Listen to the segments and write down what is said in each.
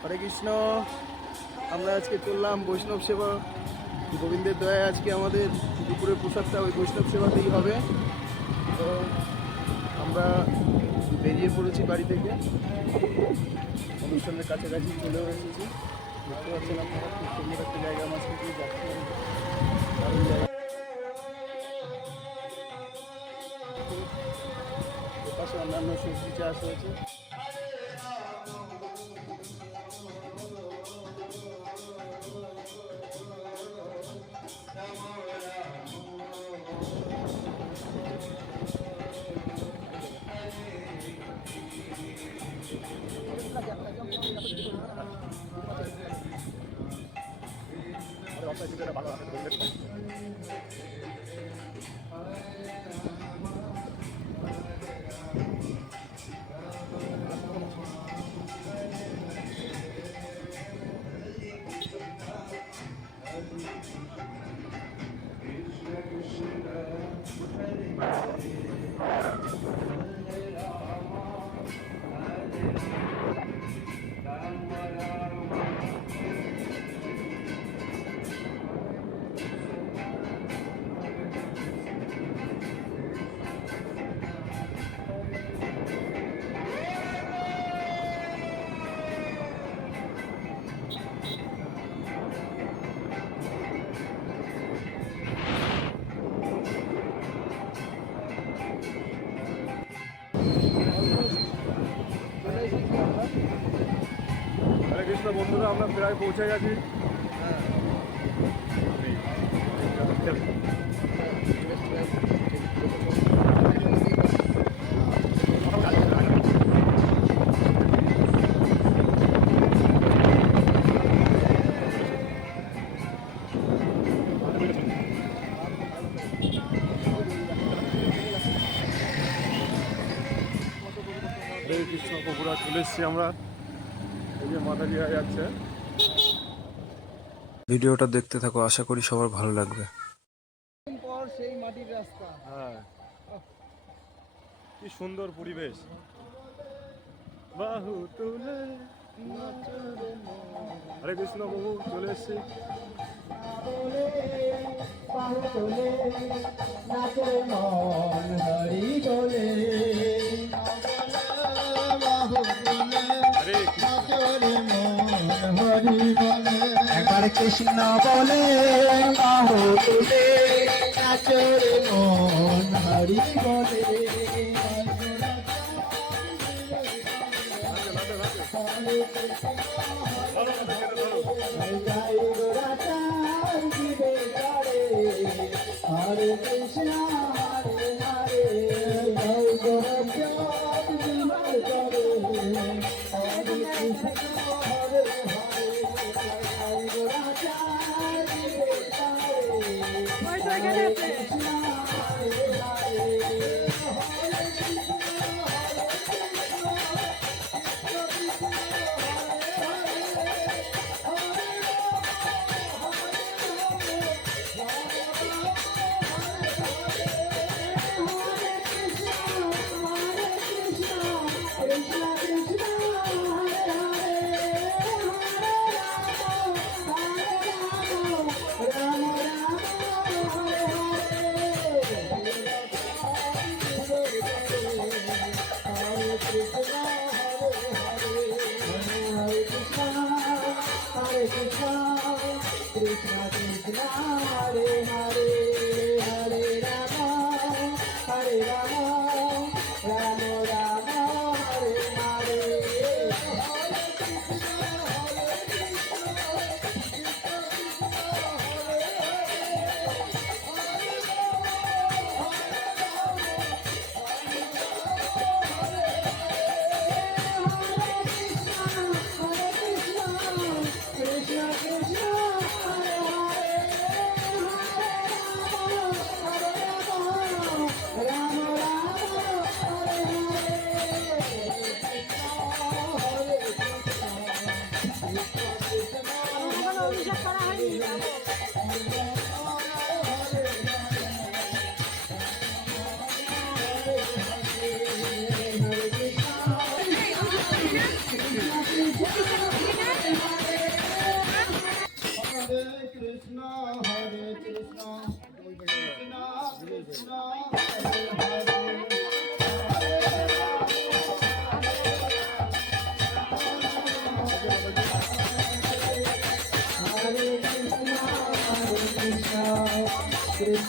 হরে কৃষ্ণ। আমরা আজকে করলাম বৈষ্ণব সেবা। গোবিন্দের দয়ায় আজকে আমাদের দুপুরের প্রসাদটা ওই বৈষ্ণব সেবাতেই হবে। তো আমরা বেরিয়ে পড়েছি বাড়ি থেকে, অনুষ্ঠানের কাছাকাছি চলেও এসেছি। দেখতে পাচ্ছেন আপনারা, খুব সুন্দর একটা জায়গা মাছ থেকে যাচ্ছি, দারুণ জায়গা। পাশে অন্যান্য সবজি চাষ হয়েছে। ভালো হরে কৃষ্ণ বন্ধুরা, আমরা প্রায় পৌঁছে গেছি। হরে কৃষ্ণ বন্ধুরা, চলে এসেছি আমরা। এই যে মাতাজি যাচ্ছে। ভিডিওটা দেখতে থাকো, আশা করি সবার ভালো লাগবে। পর সেই মাটির রাস্তা, হ্যাঁ, কি সুন্দর পরিবেশ। বাহু তুলে হরে কৃষ্ণ বাবু চলে এসছি। একবার কৃষ্ণ বলে বাহু তুলে নাচরে মন হরি বলে। হরে কৃষ্ণ হরে হরে হরে কৃষ্ণ হরে Krishna Krishna Hare Hare Hare Rama Hare Rama Rama Rama Hare Hare Krishna Krishna এই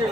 যে,